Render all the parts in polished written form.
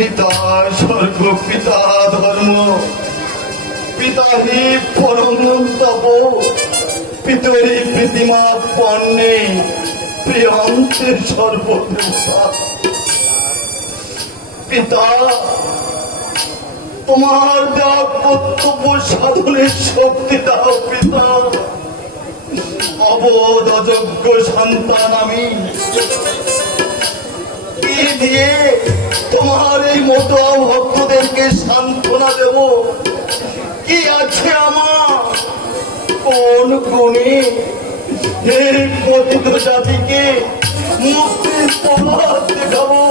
পিতা স্বর্গ, পিতা ধর্ম, পিতা হি পরম তপ, পিতরি প্রীতিমা পণ্যে প্রিয়ন্তের সর্বদেবতা। পিতা, তোমার দেওয়া কর্তব্য সাধনের শক্তি দাও পিতা। অবোধ অযোগ্য সন্তান আমি, কি দিয়ে তোমার এই মতো ভক্তদেরকে সান্ত্বনা দেব? কি আছে আমার, কোন গুণে এই পতিত জাতিকে মুক্তির পথ দেখাবো?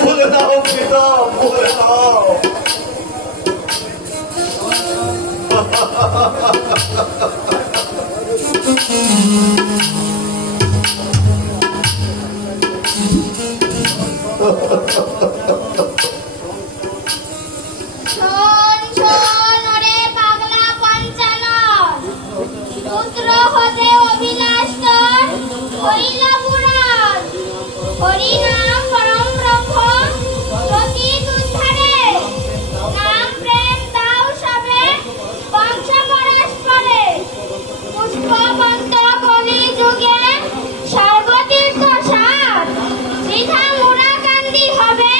বলে দাও পিতা, বলে দাও। হরিনাম পরম ব্রহ্ম, প্রতীক উদ্ধারে, নাম প্রেম দাও সবে, বংশ পরস্পরে, পুষ্পবন্ত কলি যুগে, সর্বতীর্থ সার, বৃথা মুরা কান্দি হবে,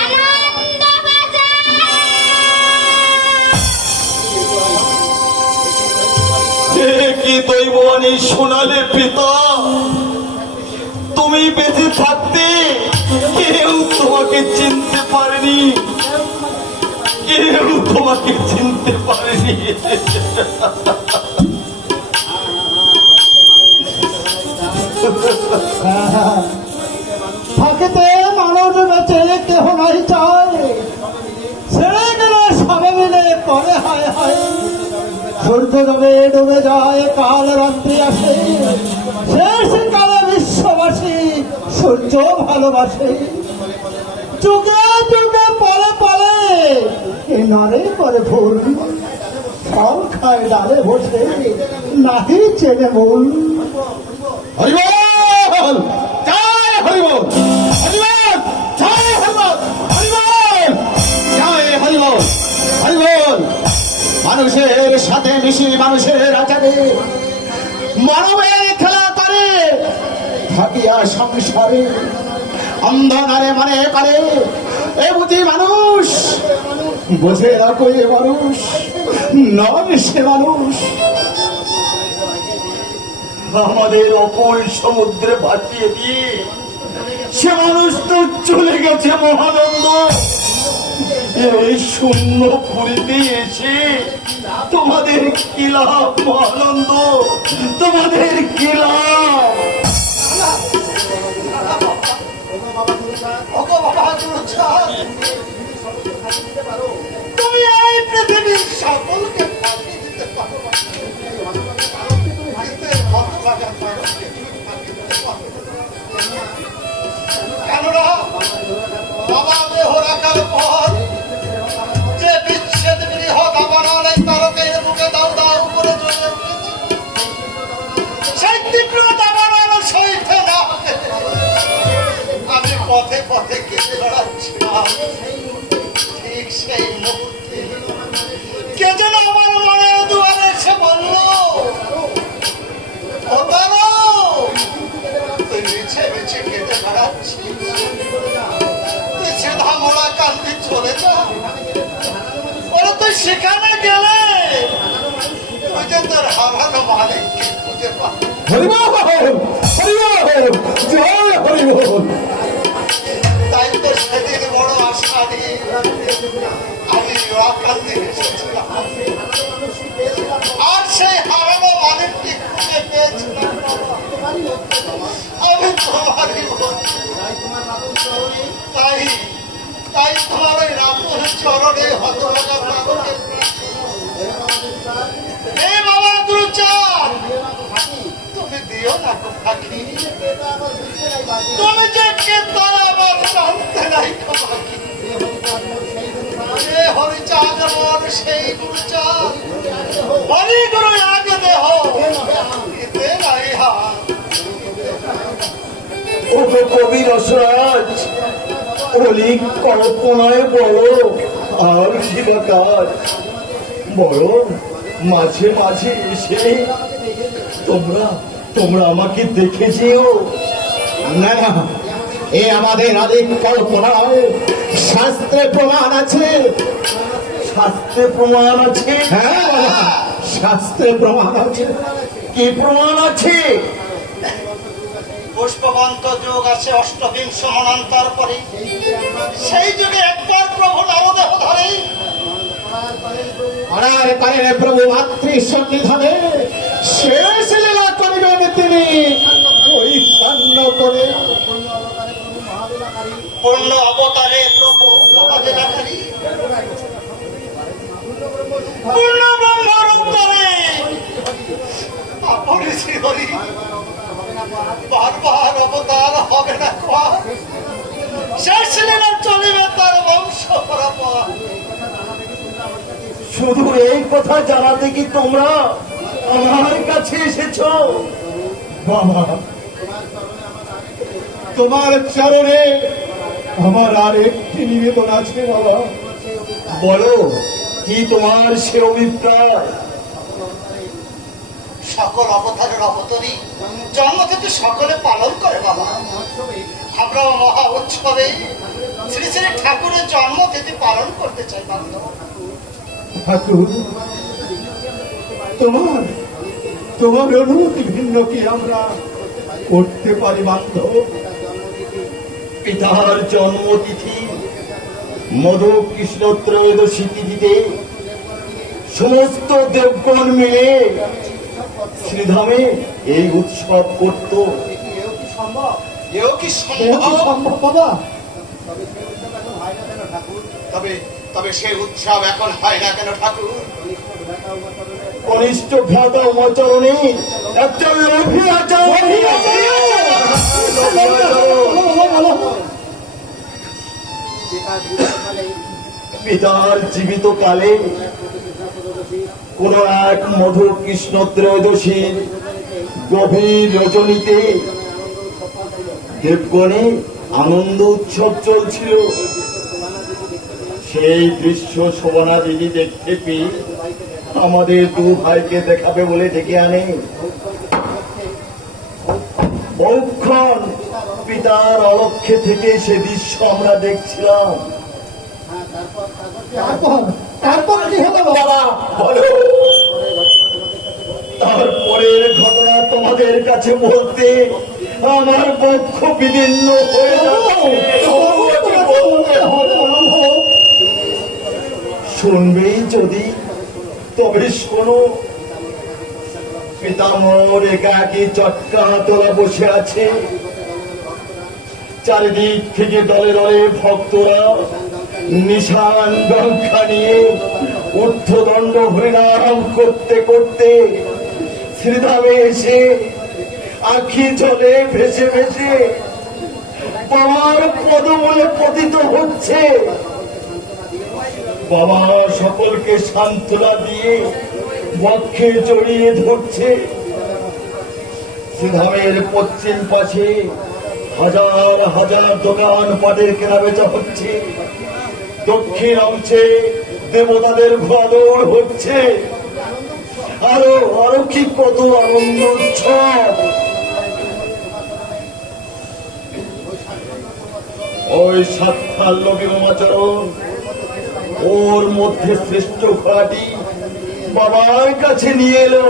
আনন্দ বাজার। কি দৈববাণী শোনালে পিতা? তুমি বেঁচে থাকতে কেউ তোমাকে চিনতে পারেনি, কেউ তোমাকে চিনতে পারেনি। থাকিতে মানুষ বেঁচে কেহ নাই চায়, ছেড়ে গেলে সবে মিলে পরে হায় হায়। সূর্য যবে ডুবে যায়, কাল রাত্রি আসে, শেষ কালে বিশ্ববাসী সূর্য ভালোবাসে। যুগে যুগে পলে পলে এ নারে করে ভুল, ফল খায় ডালে বসে, নাহি চেনে মূল। হরিবল, জয় হরিবল, হরিবল, জয় হরিবল, হরিবল, জয় হরিবল, হরিবল। মানুষের সাথে মিশি মানুষের আচারে মানবের খেলা করে থাকিয়া সংসারে। অন্ধকারে মানে করে এ বুঝি মানুষ, বোঝে না কই মানুষ, নন সে মানুষ। আমাদের অপর সমুদ্রে ভাসিয়ে দিয়ে সে মানুষ তো চলে গেছে মহানন্দ। এই শূন্য পুরীতে এসে তোমাদের কি লাভ মহানন্দ, তোমাদের কি লাভ? তুমি এই পৃথিবীর সকলকে ফাঁকি দিতে পারো, কেননা বাবা দেহ রাখার পর যে বিচ্ছেদ গৃহ দাবানল এই তারকের মুখে দাউ দাউ করে জ্বলে উঠেছে, সেই তীব্র দাবানল সইতে না আমি পথে পথে কেটে বেড়াচ্ছিলাম। ঠিক সেই মুহূর্তে কে যেন আমার মনের দুয়ারে এসে বলল, তুই মিছে মিছে কেটে বেড়াচ্ছিস, তুই সেধা মোড়া কান্দি চলে যা। ওরা তুই সেখানে গেলে তুই যে তোর হারানো মালিককে খুঁজে পাবি। হরিবল, হরিবল, জয় হরিবল। তাই তো সেদিন বড় আশা নিয়ে আমি কান্দি এসেছিলাম, আর সেই হারানো মালিককে খুঁজে পেয়েছিলাম। আমি তোমারই তাই তাই তোমার ওই রামপুর চরণে হতভাগা প্রাণকে এই বাবা গুরুচাঁদ, তুমি দিও না তো ফাঁকি, তুমি যে কে তার আমার জানতে নাই ফাঁকি। হরিচাঁদ মন সেই গুরুচাঁদ, হরি গুরু আগে দেহ এতে নাই হাত। ও কবি রসরাজ, ও বলি কল্পনায় বড় আর শিলাকার বড় মাঝে মাঝে এসে তোমরা তোমরা আমাকে দেখে যেও। না না, এ আমাদের আদিক কল্পনা নয়, শাস্ত্রে প্রমাণ আছে। শাস্ত্রে প্রমাণ আছে? হ্যাঁ বাবা, শাস্ত্রে প্রমাণ আছে। কি প্রমাণ আছে? পুষ্পবন্ত যুগ আছে অষ্টবিংশ মনান্তর পরে, সেই যুগে একবার প্রভু নরদেহ ধরে অনার কারণে প্রভু মাতৃ সন্নিধানে শেষ লীলা করিবেন তিনি ওই স্বর্ণ করে। পূর্ণ অবতারে প্রভু মহাজেলাকারী পূর্ণ ব্রহ্মার অবতারে আপরিসি হরি বারবার অবতার হবে না কোয়া, শেষ লীলা চলিবে তার বংশ পরম্পরা। শুধু এই কথা জানাতে কি তোমরা আমার কাছে এসেছো? বাবা, তোমার চরণে আমার আর একটি নিবেদন আছে বাবা। বলো কি তোমার সে অভিপ্রায়? সকল অবতারের অবতরী জন্ম থেকে সকলে পালন করে বাবা। আমরাও মহা উৎসবে শ্রী শ্রী ঠাকুরের জন্ম তিথি পালন করতে চাই বান্ধব। ঠাকুর, তোমার তোমার অনুমতি ভিন্ন কি আমরা করতে পারি বান্ধব? পিতার জন্মতিথি মধু কৃষ্ণ ত্রয়োদশী তিথিতে সমস্ত দেবগণ মিলে শ্রীধামে এই উৎসব করত। এও কি এও কি সম্ভব? সম্ভব বাবা? তবে তবে সেই উৎসব এখন হয় না কেন ঠাকুর? কনিষ্ঠ ভ্রাতা উমাচরণে একটা লোভী আচরণ। পিতার জীবিত কালে কোন এক মধু কৃষ্ণ ত্রয়োদশীর গভীর রজনীতে দেবগণে আনন্দ উৎসব চলছিল। সেই দৃশ্য শোভনা দিদি দেখতে পেয়ে আমাদের দু ভাইকে দেখাবে বলে ডেকে আনে। বহুক্ষণ পিতার অলক্ষ্যে থেকে সে দৃশ্য আমরা দেখছিলাম। তারপর কি হলো বাবা? বলো, তারপরের ঘটনা তোমাদের কাছে বলতে আমার বক্ষ বিদীর্ণ হয়ে যাচ্ছে। শুনবেই যদি তবে শোনো। পিতামহর একাকী চটকা তোলা বসে আছে, চারিদিক থেকে দলে দলে ভক্তরা নিশান গঙ্গা নিয়ে ঊর্ধ্বদণ্ড হরিনাম করতে করতে শ্রীধামে এসে আখি জলে ভেসে ভেসে বাবার পদমূলে পতিত হচ্ছে। বাবা সকলকে সান্ত্বনা দিয়ে বক্ষে জড়িয়ে ধরছে। শ্রীধামের পশ্চিম পাশে হাজার হাজার দোকান পাটের কেনা বেচা হচ্ছে। দক্ষিণ অংশে দেবতাদের ঘোড়াদৌড় হচ্ছে। আরো আরো কি কত আনন্দ উৎসব। ওই সাক্ষাৎ লোকে উমাচরণ ওর মধ্যে শ্রেষ্ঠ ঘোড়াটি বাবার কাছে নিয়ে এলো,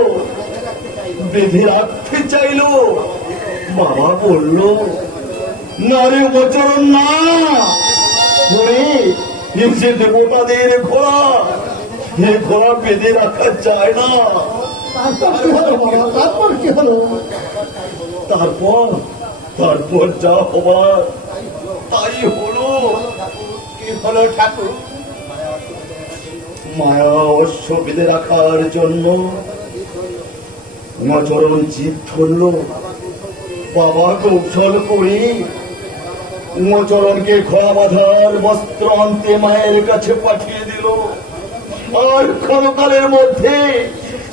বেঁধে রাখতে চাইলো। বাবা বলল, না রে উমাচরণ না, যে দেবতাদের ঘোড়া, এ ঘোড়া বেঁধে রাখা যায় না। তারপর কি হলো বাবা? তারপর কি হলো? তারপর তারপর যা হবার তাই হলো। কি হলো ঠাকুর? মায়া অশ্ব বেঁধে রাখার জন্য উমাচরণ জিদ ধরল। বাবা কৌশল করে উমাচরণকে ঘোড়া বাঁধার বস্ত্র আনতে মায়ের কাছে পাঠিয়ে দিল। আর ক্ষণকালের মধ্যে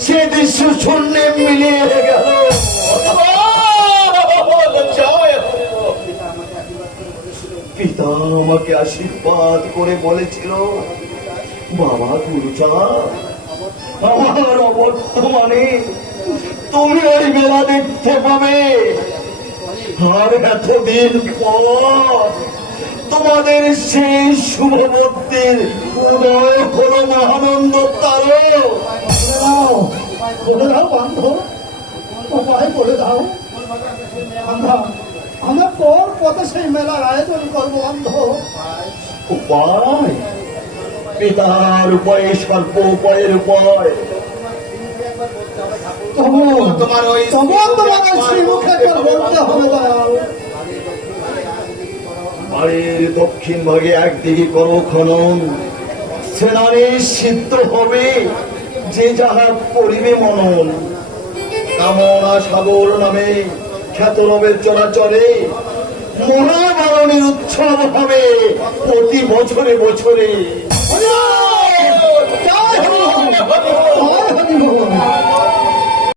সে দৃশ্য শূন্যে মিলিয়ে গেল। পিতা আমাকে আশীর্বাদ করে বলেছিল, বাবা গুরুচাঁদ, আমার অবর্তমানে তুমি ওই মেলা দেখতে পাবে। আর এতদিন পর তোমাদের সেই শুভবর্তির উদয় হলো মহানন্দ তারক। বলে দাও বান্ধব, উপায় বলে দাও। আমরা পর পথে সেই মেলার আয়োজন করবো বান্ধব। উপায়? পিতার উপায়ে স্বল্প উপায়ের উপায়। তোমার ওই শ্রীমুখে বলতে হবে দাও। বাড়ির দক্ষিণ ভাগে একদিকে করো খনন, সেনারে সিদ্ধ হবে যে যাহা করিবে মনন। কামনা সাগর নামে খ্যাত নবের চলাচলে মহাবারণের উৎসব হবে প্রতি বছরে বছরে।